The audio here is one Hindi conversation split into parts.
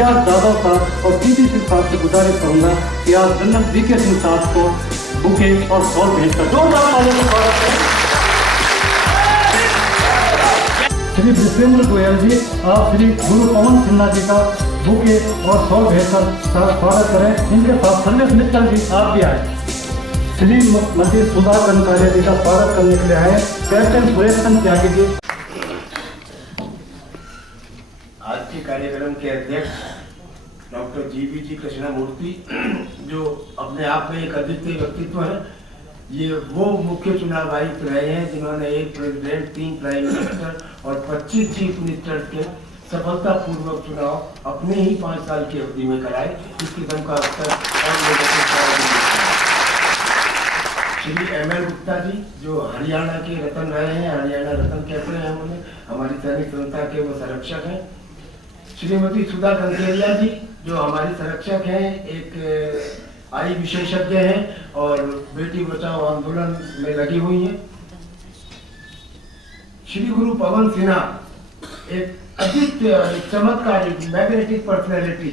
इम्तियाज जादव साहब और पीटी सिंह साहब से गुजारिश करूंगा कि आप जनरल वीके सिंह साहब को बुके और शॉल भेजकर जोरदार तालियों से स्वागत करें। श्री भूपेंद्र गोयल जी, आप श्री गुरु पवन सिन्हा जी का बुके और शॉल भेजकर स्वागत करें। इनके साथ संदेश मित्तल जी आप भी आए। श्रीमती सुधा कंकारिया जी का स्वागत करने के लिए आए। कैप्टन सुरेश चंद्र त्यागी जी। आज के कार्यक्रम के अध्यक्ष डॉक्टर जी कृष्णमूर्ति, जो अपने आप में एक अद्वितीय व्यक्तित्व है। ये वो मुख्य चुनाव आयुक्त रहे हैं जिन्होंने एक प्रेसिडेंट, 3 प्राइम मिनिस्टर और 25 चीफ मिनिस्टर के सफलतापूर्वक चुनाव अपने ही 5 साल की अवधि में कराए। इस किस्म का अवसर श्री ML गुप्ता जी, जो हरियाणा के रतन रहे हैं, हरियाणा रतन कहते हैं उन्हें, हमारी सैनिक संस्था के वो संरक्षक हैं। श्रीमती सुधा कंकेरिया जी, जो हमारी संरक्षक हैं, एक आई विशेषज्ञ हैं और बेटी बचाओ आंदोलन में लगी हुई हैं। श्री गुरु पवन सिन्हा, एक अद्वितीय, चमत्कारी, मैग्नेटिक पर्सनैलिटी।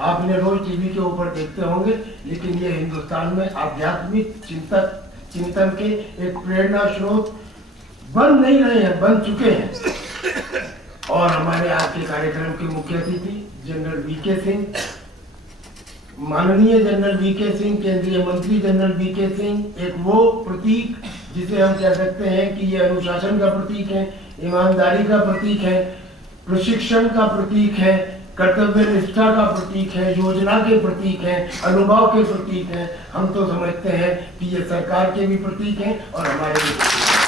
आप इन्हें रोज टीवी के ऊपर देखते होंगे, लेकिन ये हिंदुस्तान में आध्यात्मिक चिंतन के एक प्रेरणा स्रोत बन नहीं रहे हैं, बन चुके हैं। और हमारे आज के कार्यक्रम के मुख्य अतिथि जनरल वीके सिंह, माननीय जनरल वीके सिंह, केंद्रीय मंत्री जनरल वीके सिंह, एक वो प्रतीक जिसे हम कह सकते हैं कि ये अनुशासन का प्रतीक है, ईमानदारी का प्रतीक है, प्रशिक्षण का प्रतीक है, कर्तव्य निष्ठा का प्रतीक है, योजना के प्रतीक है, अनुभव के प्रतीक है। हम तो समझते हैं कि ये सरकार के भी प्रतीक हैं और हमारे भी प्रतीक हैं।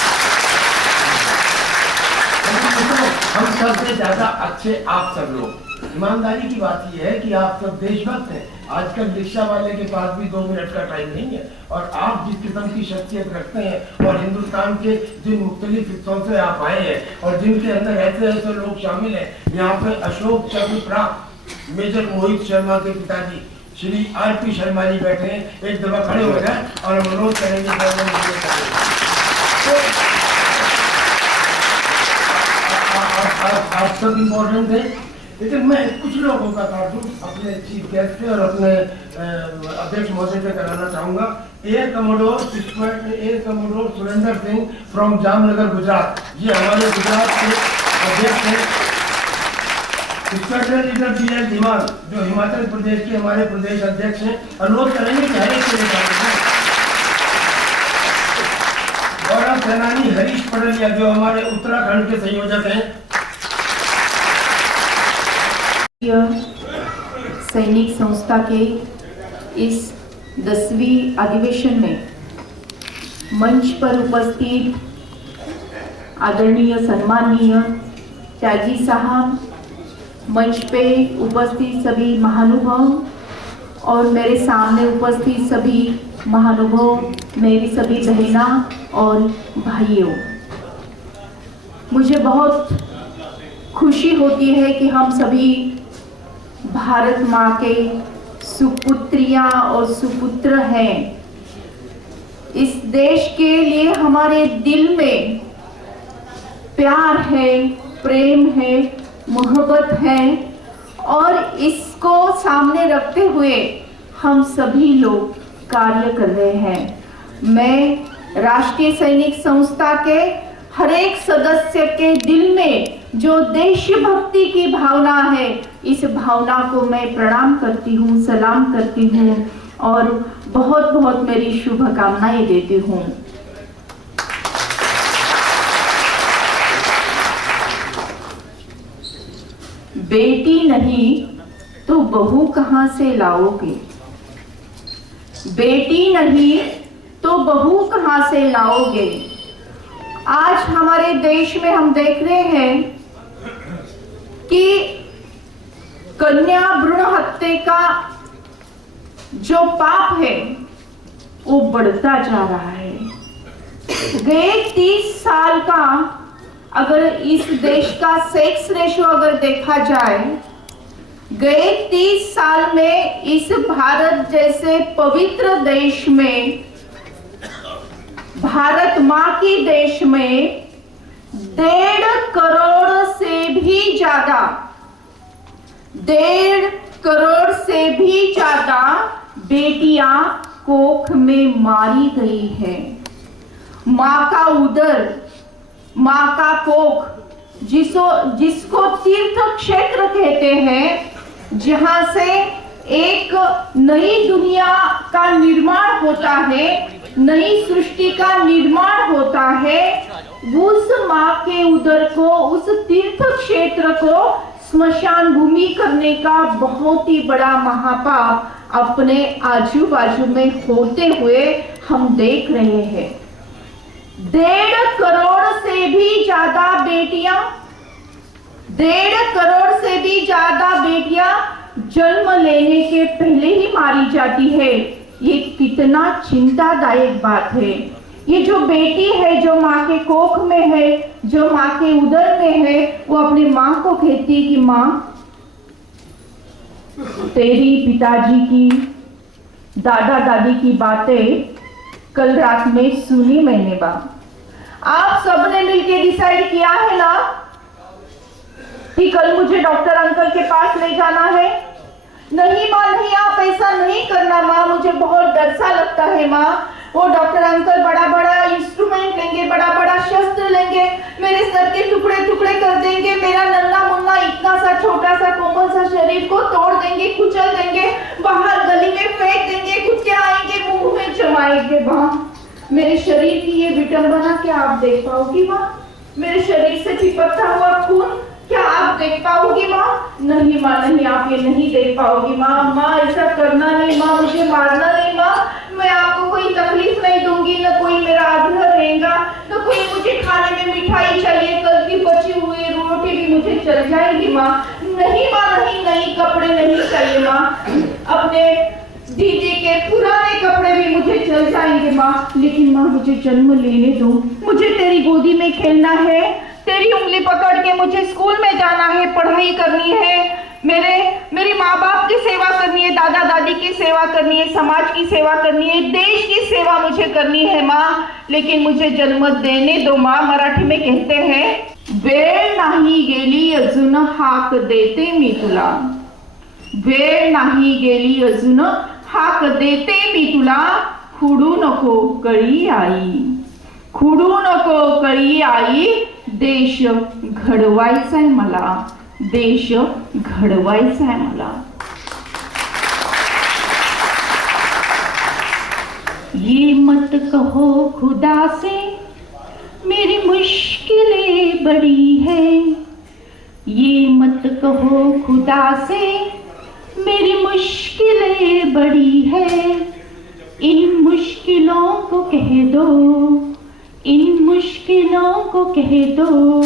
हम सबसे ज्यादा अच्छे आप सब लोग। ईमानदारी की बात यह है कि आप सब देशभक्त हैं। आजकल रिक्शा वाले के पास भी 2 मिनट का टाइम नहीं है, और आप जिस किस्म की शख्सियत रखते हैं और हिंदुस्तान के जिन मुख्तलिफ हिस्सों से आप आए हैं और जिनके अंदर ऐसे ऐसे लोग शामिल हैं, यहाँ पे अशोक चक्र प्राप्त मेजर मोहित शर्मा के पिताजी श्री RP शर्मा जी बैठे हैं। एक दफा खड़े हो जाए और हम अनुरोध करेंगे आप सब इम्पोर्टेंट है। लेकिन मैं कुछ लोगों का तारुफ अपने चीफ गेस्ट से और अपने अध्यक्ष महोदय से कराना चाहूंगा। Air commodore Surendra Singh from Jamnagar, Gujarat. ये हमारे गुजरात के अध्यक्ष हैं। स्क्वाड्रन लीडर BL धीमान, जो हिमाचल प्रदेश के हमारे प्रदेश अध्यक्ष हैं। अनुरोध करेंगे कि हर एक के गौरव सेनानी हरीश पटेलिया, जो हमारे उत्तराखंड के संयोजक हैं। सैनिक संस्था के इस 10वीं अधिवेशन में मंच पर उपस्थित आदरणीय सम्माननीय त्यागी साहब, मंच पे उपस्थित सभी महानुभाव और मेरे सामने उपस्थित सभी महानुभाव, मेरी सभी बहना और भाइयों, मुझे बहुत खुशी होती है कि हम सभी भारत माँ के सुपुत्रियाँ और सुपुत्र हैं। इस देश के लिए हमारे दिल में प्यार है, प्रेम है, मोहब्बत है, और इसको सामने रखते हुए हम सभी लोग कार्य कर रहे हैं। मैं राष्ट्रीय सैनिक संस्था के हर एक सदस्य के दिल में जो देशभक्ति की भावना है, इस भावना को मैं प्रणाम करती हूँ, सलाम करती हूँ और बहुत बहुत मेरी शुभकामनाएं देती हूँ। बेटी नहीं तो बहू कहाँ से लाओगे? बेटी नहीं तो बहू कहाँ से लाओगे? आज हमारे देश में हम देख रहे हैं कि कन्या भ्रूण हत्या का जो पाप है वो बढ़ता जा रहा है। गए 30 साल का अगर इस देश का सेक्स रेशो अगर देखा जाए, गए 30 साल में इस भारत जैसे पवित्र देश में, भारत माँ की देश में 1.5 करोड़ से भी ज्यादा 1.5 करोड़ से भी ज्यादा बेटियां कोख में मारी गई है। माँ का उदर, माँ का कोख, जिसको तीर्थ क्षेत्र कहते हैं, जहां से एक नई दुनिया का निर्माण होता है, नई सृष्टि का निर्माण होता है, उस माँ के उदर को, उस तीर्थ क्षेत्र को स्मशान भूमि करने का बहुत ही बड़ा महापाप अपने आजू बाजू में होते हुए हम देख रहे हैं। 1.5 करोड़ से भी ज्यादा बेटियां, 1.5 करोड़ से भी ज्यादा बेटियां जन्म लेने के पहले ही मारी जाती है। ये कितना चिंतादायक बात है। ये जो बेटी है, जो माँ के कोख में है, जो माँ के उदर में है, वो अपनी माँ को कहती है कि माँ, तेरी पिताजी की, दादा दादी की बातें कल रात में सुनी मैंने बा। आप सबने मिलके डिसाइड किया है ना कि कल मुझे डॉक्टर अंकल के पास ले जाना है। नहीं माँ, नहीं, आप ऐसा नहीं करना माँ, मुझे बहुत डर सा लगता है माँ। वो डॉक्टर अंकल बड़ा बड़ा इंस्ट्रूमेंट लेंगे, बड़ा बड़ा शस्त्र लेंगे, मेरे सर के टुकड़े टुकड़े कर देंगे, मेरा नन्ना मुन्ना इतना सा छोटा सा कोमल सा शरीर को तोड़ देंगे, कुचल देंगे, बाहर गली में फेंक देंगे, कुत्ते आएंगे, मुंह में जमाएंगे। माँ, मेरे शरीर की ये विटंबना क्या आप देख पाओगी माँ? मेरे शरीर से चिपकता हुआ खून क्या आप देख पाओगी माँ? नहीं माँ, नहीं, आप ये नहीं देख पाओगी माँ। माँ, ऐसा करना नहीं माँ, मुझे मारना नहीं माँ, मैं आपको कोई तकलीफ नहीं दूंगी, न कोई मेरा आग्रह रहेगा, न कोई मुझे खाने में मिठाई चाहिए, कल की बची हुई रोटी भी मुझे चल जाएगी माँ। नहीं माँ, नहीं, नहीं, कपड़े नहीं चाहिए माँ, अपने दीदी के पुराने कपड़े भी मुझे चल जाएंगे माँ, लेकिन माँ मुझे जन्म लेने दो, मुझे तेरी गोदी में खेलना है, तेरी उंगली पकड़ के मुझे स्कूल में जाना है, पढ़ाई करनी है, मेरी माँ बाप की सेवा करनी है, दादा दादी की सेवा करनी है, समाज की सेवा करनी है, देश की सेवा मुझे करनी है माँ, लेकिन मुझे जन्म देने दो माँ। मराठी में कहते हैं, वेळ नाही गेली अजून हाक देते मी तुला, वेळ नाही गेली अजून हाक देते मी तुला, खुडू नको कळी आई, खुडू नको कळी आई, देश घडवायचा आहे मला, देश घडवायचा आहे मला। ये मत कहो खुदा से मेरी मुश्किलें बड़ी है, ये मत कहो खुदा से मेरी मुश्किलें बड़ी है, इन मुश्किलों को कह दो, इन मुश्किलों को कह दो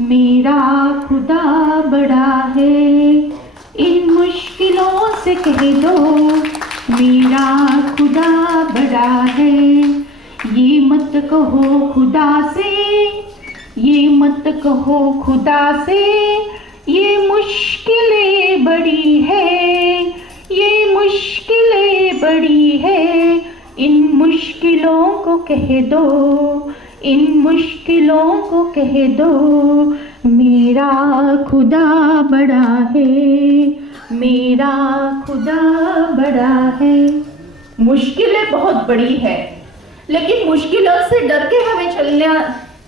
मेरा खुदा बड़ा है, इन मुश्किलों से कह दो मेरा खुदा बड़ा है। ये मत कहो खुदा से, ये मत कहो खुदा से, ये मुश्किलें बड़ी है, ये मुश्किलें बड़ी है, इन मुश्किलों को कह दो, इन मुश्किलों को कह दो मेरा खुदा बड़ा है, मेरा खुदा बड़ा है। मुश्किलें बहुत बड़ी है, लेकिन मुश्किलों से डर के हमें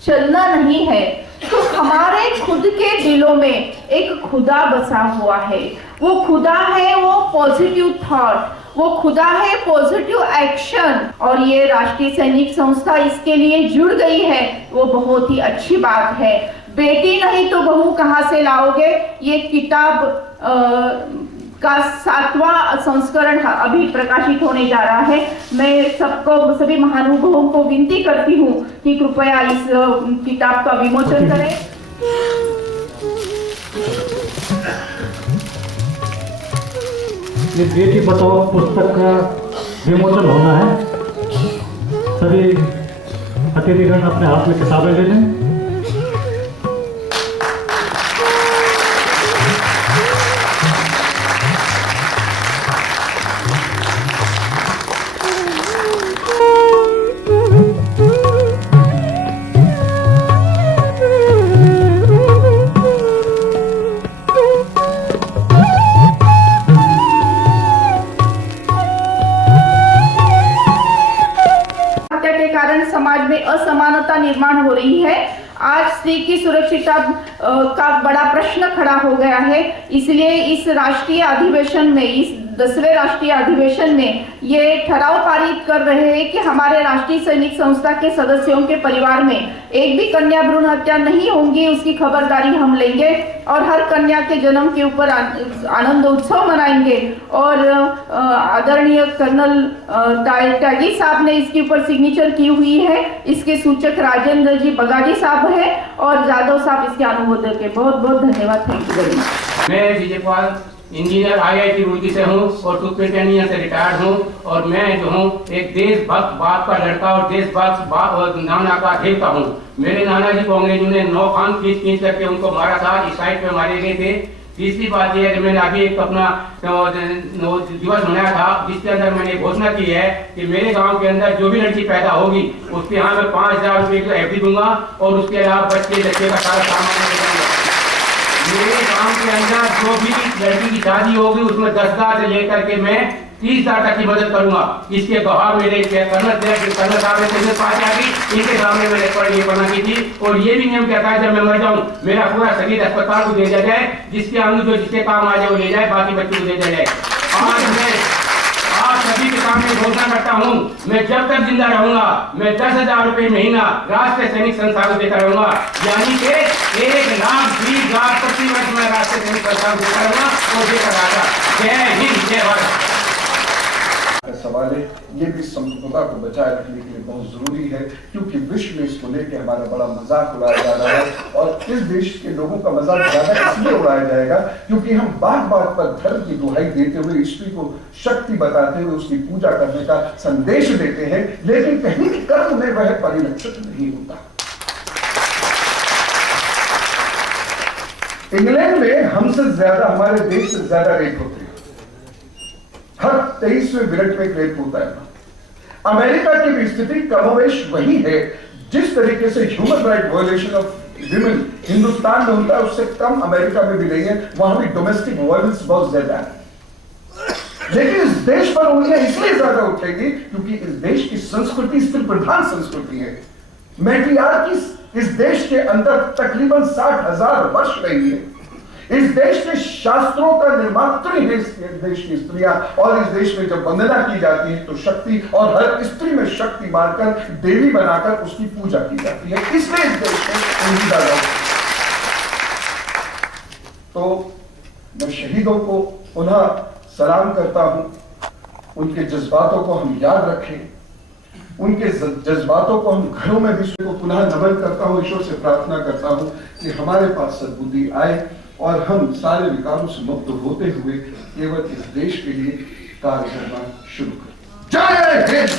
चलना नहीं है। तो हमारे खुद के दिलों में एक खुदा बसा हुआ है। वो खुदा है वो पॉजिटिव थॉट, वो खुदा है पॉजिटिव एक्शन, और ये राष्ट्रीय सैनिक संस्था इसके लिए जुड़ गई है, वो बहुत ही अच्छी बात है। बेटी नहीं तो बहू कहाँ से लाओगे? ये किताब का 7वां संस्करण अभी प्रकाशित होने जा रहा है। मैं सबको, सभी महानुभावों को विनती करती हूँ कि कृपया इस किताब का विमोचन करें। ये बेटी बचाओ पुस्तक का विमोचन होना है। सभी अतिथिगण अपने हाथ में किताबें ले लें। कारण समाज में असमानता निर्माण हो रही है। आज स्त्री की सुरक्षितता का बड़ा प्रश्न खड़ा हो गया है। इसलिए इस राष्ट्रीय अधिवेशन में, इस 10वें राष्ट्रीय अधिवेशन में ये ठराव पारित कर रहे हैं कि हमारे राष्ट्रीय सैनिक संस्था के सदस्यों के परिवार में एक भी कन्या भ्रूण हत्या नहीं होंगी, उसकी खबरदारी हम लेंगे और हर कन्या के जन्म के ऊपर आनंद उत्सव मनाएंगे। और आदरणीय कर्नल त्यागी साहब ने इसके ऊपर सिग्नेचर की हुई है। इसके सूचक राजेंद्र जी बगाजी साहब है और जादव साहब इसके अनुमोदक है। बहुत बहुत धन्यवाद। Thank you very much. मैं विजयपाल इंजीनियर IIT रुड़की से हूँ और सुपरिटेंडेंट से रिटायर्ड हूँ और मैं जो हूँ एक देशभक्त बाप का लड़का और देशभक्त नाना का देवता हूँ। मेरे नाना जी को अंग्रेजों ने 9 खान खींच करके उनको मारा था, इस साइड पे मारे गए थे। तीसरी बात यह है कि मैंने अभी एक अपना दिवस मनाया था जिसके अंदर मैंने घोषणा की है कि मेरे गांव के अंदर जो भी लड़की पैदा होगी उसके यहाँ मैं 5000 रुपये की FD दूंगा और उसके अलावा बच्चे का सारा सामान। मेरे गांव के अंदर जो भी लड़की की शादी होगी उसमें 10,000 से लेकर के मैं 30,000 तक की मदद करूंगा। इसके गवाह मेरे कर्नल साहब इनके सामने मैंने पढ़ना की थी। और ये भी नियम कहता है जब मैं मर जाऊं मेरा पूरा शरीर अस्पताल को दे दिया जाए, जिसके अंग जो जिसके काम आ जाए वो ले जाए, बाकी बच्चों को दे दिया जाए। आज मैं आप सभी के सामने घोषणा करता हूँ, मैं जब तक जिंदा रहूंगा मैं 10,000 रुपये महीना राष्ट्रीय सैनिक संस्था को देता रहूंगा, यानी कि 1,20,000 प्रति वर्ष मैं राष्ट्रीय सैनिक संस्था को देता रहूंगा और देता रहा। जय हिंद, जय भारत। सवाल है, ये भी संप्रभुता को बचाए रखने के लिए बहुत जरूरी है, क्योंकि विश्व में इसको लेकर हमारा बड़ा मजाक उड़ाया जा रहा है। और इस देश के लोगों का मजाक ज्यादा इसलिए उड़ाया जाएगा क्योंकि हम बात बात पर धर्म की दुहाई देते हुए स्त्री को शक्ति बताते हुए उसकी पूजा करने का संदेश देते हैं, लेकिन कहीं कर्म में वह परिलक्षित नहीं होता। इंग्लैंड में हमसे ज्यादा, हमारे देश से ज्यादा रेप होते हैं। हर 23वें मिनट में रेप होता है। अमेरिका की भी स्थिति कमोवेश वही है। जिस तरीके से human right violation of women Hindustan में होता है उससे कम अमेरिका में भी नहीं है। वहां भी डोमेस्टिक वायलेंस बहुत ज्यादा है। लेकिन इस देश पर उंगलियां इसलिए ज्यादा उठेगी क्योंकि इस देश की संस्कृति स्त्री प्रधान संस्कृति है। मैट्रियार्की इस देश के अंदर तकरीबन 60,000 वर्ष रही है। इस देश के शास्त्रों का निर्मात्री है इस देश की स्त्रियां। और इस देश में जब वंदना की जाती है तो शक्ति, और हर स्त्री में शक्ति मारकर देवी बनाकर उसकी पूजा की जाती है। इसलिए इस देश में उनकी दादा। तो मैं शहीदों को पुनः सलाम करता हूं। उनके जज्बातों को हम याद रखें, उनके जज्बातों को हम घरों में भी को पुनः नमन करता हूं। ईश्वर से प्रार्थना करता हूं कि हमारे पास सद्बुद्धि आए और हम सारे विकारों से मुक्त होते हुए केवल इस देश के लिए कार्य करना शुरू करें। जय हिंद।